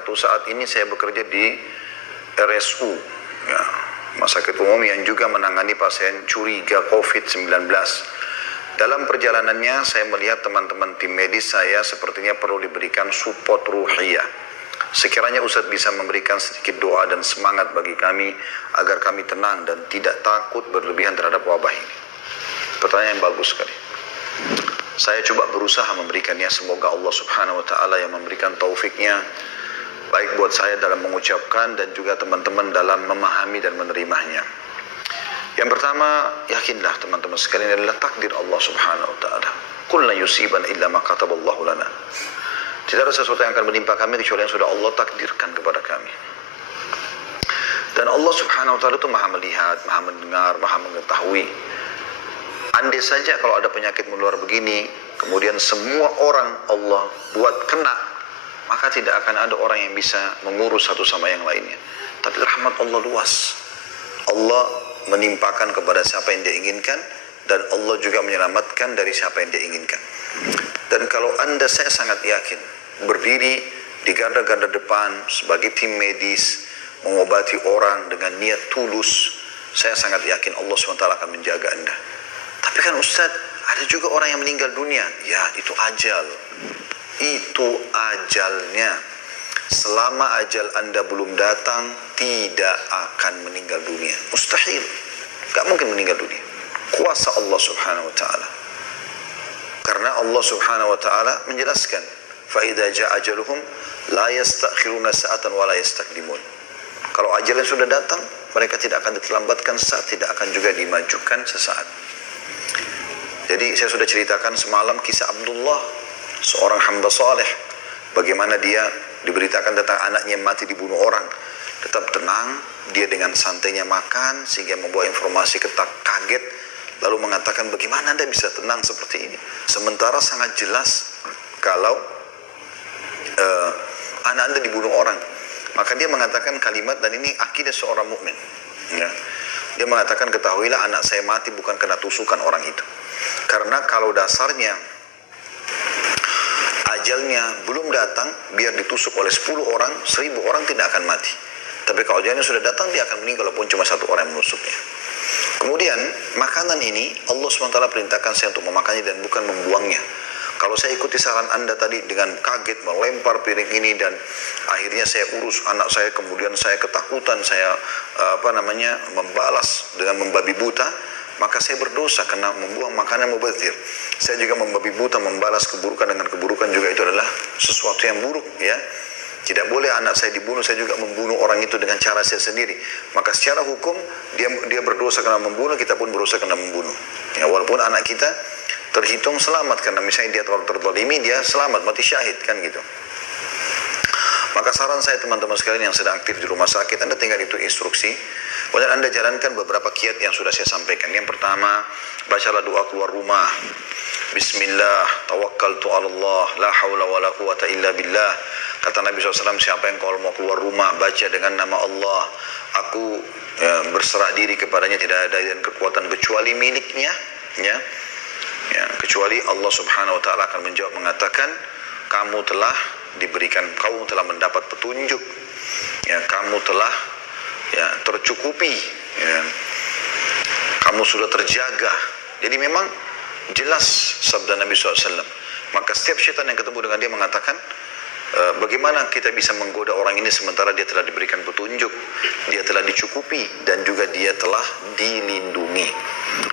wabarakatuh. Saat ini saya bekerja di RSU, ya, Rumah Sakit Umum yang juga menangani pasien curiga COVID-19. Dalam perjalanannya saya melihat teman-teman tim medis saya sepertinya perlu diberikan support ruhiyah. Sekiranya Ustadz bisa memberikan sedikit doa dan semangat bagi kami agar kami tenang dan tidak takut berlebihan terhadap wabah ini. Pertanyaan yang bagus sekali. Saya coba berusaha memberikannya, semoga Allah Subhanahu wa Ta'ala yang memberikan taufiknya baik buat saya dalam mengucapkan dan juga teman-teman dalam memahami dan menerimanya. Yang pertama, yakinlah teman-teman sekalian, adalah takdir Allah Subhanahu wa Ta'ala. Qul la yusiban illa ma kataballahu lana. Tidak ada sesuatu yang akan menimpa kami kecuali yang sudah Allah takdirkan kepada kami. Dan Allah Subhanahu wa Ta'ala itu Maha melihat, Maha mendengar, Maha mengetahui. Andai saja kalau ada penyakit menular begini, kemudian semua orang Allah buat kena, maka tidak akan ada orang yang bisa mengurus satu sama yang lainnya. Tapi rahmat Allah luas. Allah menimpakan kepada siapa yang dia inginkan, dan Allah juga menyelamatkan dari siapa yang dia inginkan. Dan kalau saya sangat yakin, berdiri di garda-garda depan sebagai tim medis, mengobati orang dengan niat tulus, saya sangat yakin Allah SWT akan menjaga Anda. Tapi kan Ustadz, ada juga orang yang meninggal dunia. Ya, itu ajal. Itu ajalnya. Selama ajal Anda belum datang, tidak akan meninggal dunia. Mustahil. Gak mungkin meninggal dunia. Kuasa Allah Subhanahu wa Ta'ala. Karena Allah Subhanahu wa Ta'ala menjelaskan, فَإِذَا جَاءَ أَجَلُهُمْ لَا يَسْتَأْخِرُونَ سَاعَةً وَلَا يَسْتَقْدِمُونَ. Kalau ajalnya sudah datang, mereka tidak akan diterlambatkan sesaat, tidak akan juga dimajukan sesaat. Jadi saya sudah ceritakan semalam kisah Abdullah, seorang hamba saleh, bagaimana dia diberitakan tentang anaknya yang mati dibunuh orang. Tetap tenang, dia dengan santainya makan sehingga membawa informasi kaget, lalu mengatakan, bagaimana Anda bisa tenang seperti ini? Sementara sangat jelas kalau anak Anda dibunuh orang. Maka dia mengatakan kalimat, dan ini akidah seorang mukmin. Ya. Dia mengatakan, ketahuilah anak saya mati bukan karena tusukan orang itu. Karena kalau dasarnya ajalnya belum datang, biar ditusuk oleh 10 orang, 1000 orang tidak akan mati. Tapi kalau ajalnya sudah datang, dia akan meninggal walaupun cuma 1 orang yang menusuknya. Kemudian, makanan ini Allah SWT perintahkan saya untuk memakannya dan bukan membuangnya. Kalau saya ikuti saran Anda tadi dengan kaget melempar piring ini dan akhirnya saya urus anak saya, kemudian saya ketakutan, saya membalas dengan membabi buta, maka saya berdosa karena membuang makanan mubadzir. Saya juga membabi buta membalas keburukan dengan keburukan, juga itu adalah sesuatu yang buruk, ya. Tidak boleh anak saya dibunuh, saya juga membunuh orang itu dengan cara saya sendiri. Maka secara hukum dia berdosa karena membunuh, kita pun berdosa karena membunuh. Ya, walaupun anak kita terhitung selamat karena misalnya dia terlalu terzalimi, dia selamat, mati syahid, kan gitu. Maka saran saya teman-teman sekalian yang sedang aktif di rumah sakit, Anda tinggal itu instruksi, kemudian Anda jalankan beberapa kiat yang sudah saya sampaikan. Yang pertama, bacalah doa keluar rumah. Bismillah, tawakkaltu ala Allah, la hawla wa la quwata illa billah. Kata Nabi SAW, siapa yang kalau mau keluar rumah, baca dengan nama Allah, aku berserah diri kepadanya, tidak ada dan kekuatan kecuali miliknya, ya. Ya, kecuali Allah Subhanahu wa Ta'ala akan menjawab mengatakan, kamu telah diberikan, kamu telah mendapat petunjuk, ya, kamu telah tercukupi, ya, kamu sudah terjaga. Jadi memang jelas sabda Nabi SAW. Maka setiap syaitan yang ketemu dengan dia mengatakan, bagaimana kita bisa menggoda orang ini sementara dia telah diberikan petunjuk, dia telah dicukupi, dan juga dia telah dilindungi.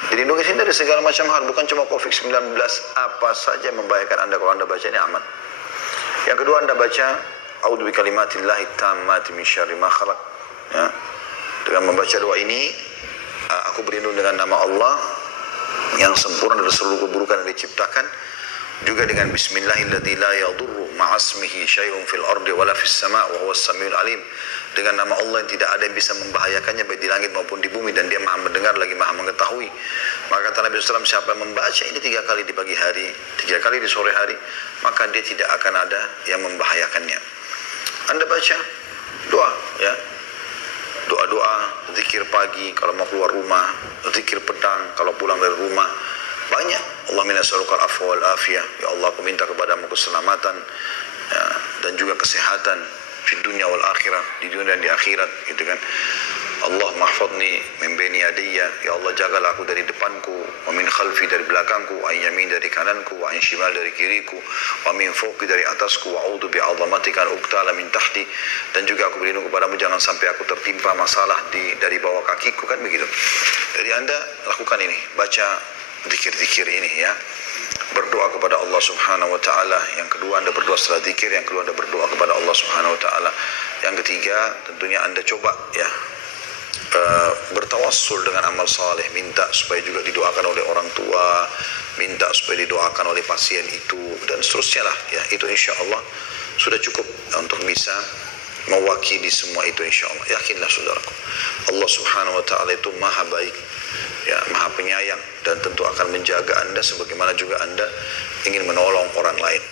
Dilindungi sini dari segala macam hal, bukan cuma COVID-19, apa saja yang membahayakan Anda. Kalau Anda baca ini aman. Yang kedua, Anda baca a'udzu bikalimatillahi tammati min syarri ma khalaq. Ya. Dengan membaca doa ini, aku berlindung dengan nama Allah yang sempurna dari seluruh keburukan yang diciptakan, juga dengan bismillahilladzi la yadurru ma'asmihi syai'un fil ardi wala fis sama' wa huwas samiul alim. Dengan nama Allah yang tidak ada yang bisa membahayakannya baik di langit maupun di bumi, dan dia maha mendengar lagi maha mengetahui. Maka kata Nabi SAW, siapa yang membaca ini 3 kali di pagi hari, 3 kali di sore hari, maka dia tidak akan ada yang membahayakannya. Anda baca doa, ya, doa-doa, zikir pagi kalau mau keluar rumah, zikir petang kalau pulang dari rumah, banyak. Allahumma nas'alukal afwa wal afiyah, ya Allah aku minta kepadamu keselamatan, ya, dan juga kesehatan. di dunia wal akhirah, di dunia dan di akhirat, gitu kan. Allah mahfadni min baini yadayya, ya Allah jagalah aku dari depanku, wa min khalfi dari belakangku, wa yamin dari kananku, wa an shimal dari kiriku, wa min fawqi dari atasku, wa a'udzu bi 'azamatika an uqtala min tahti, dan juga aku berlindung kepadamu jangan sampai aku tertimpa masalah dari bawah kakiku, kan begitu. Jadi Anda lakukan ini, baca zikir-zikir ini ya. Berdoa kepada Allah Subhanahu wa taala. Yang kedua Anda berdoa setelah zikir, yang kedua Anda berdoa kepada Allah Subhanahu wa taala. Yang ketiga tentunya Anda coba ya bertawassul dengan amal saleh, minta supaya juga didoakan oleh orang tua, minta supaya didoakan oleh pasien itu, dan seterusnya lah ya. Itu insya Allah sudah cukup untuk bisa mewakili semua itu insya Allah. Yakinlah saudaraku, Allah Subhanahu wa taala itu maha baik ya, maha penyayang, dan tentu akan menjaga Anda sebagaimana juga Anda ingin menolong orang lain.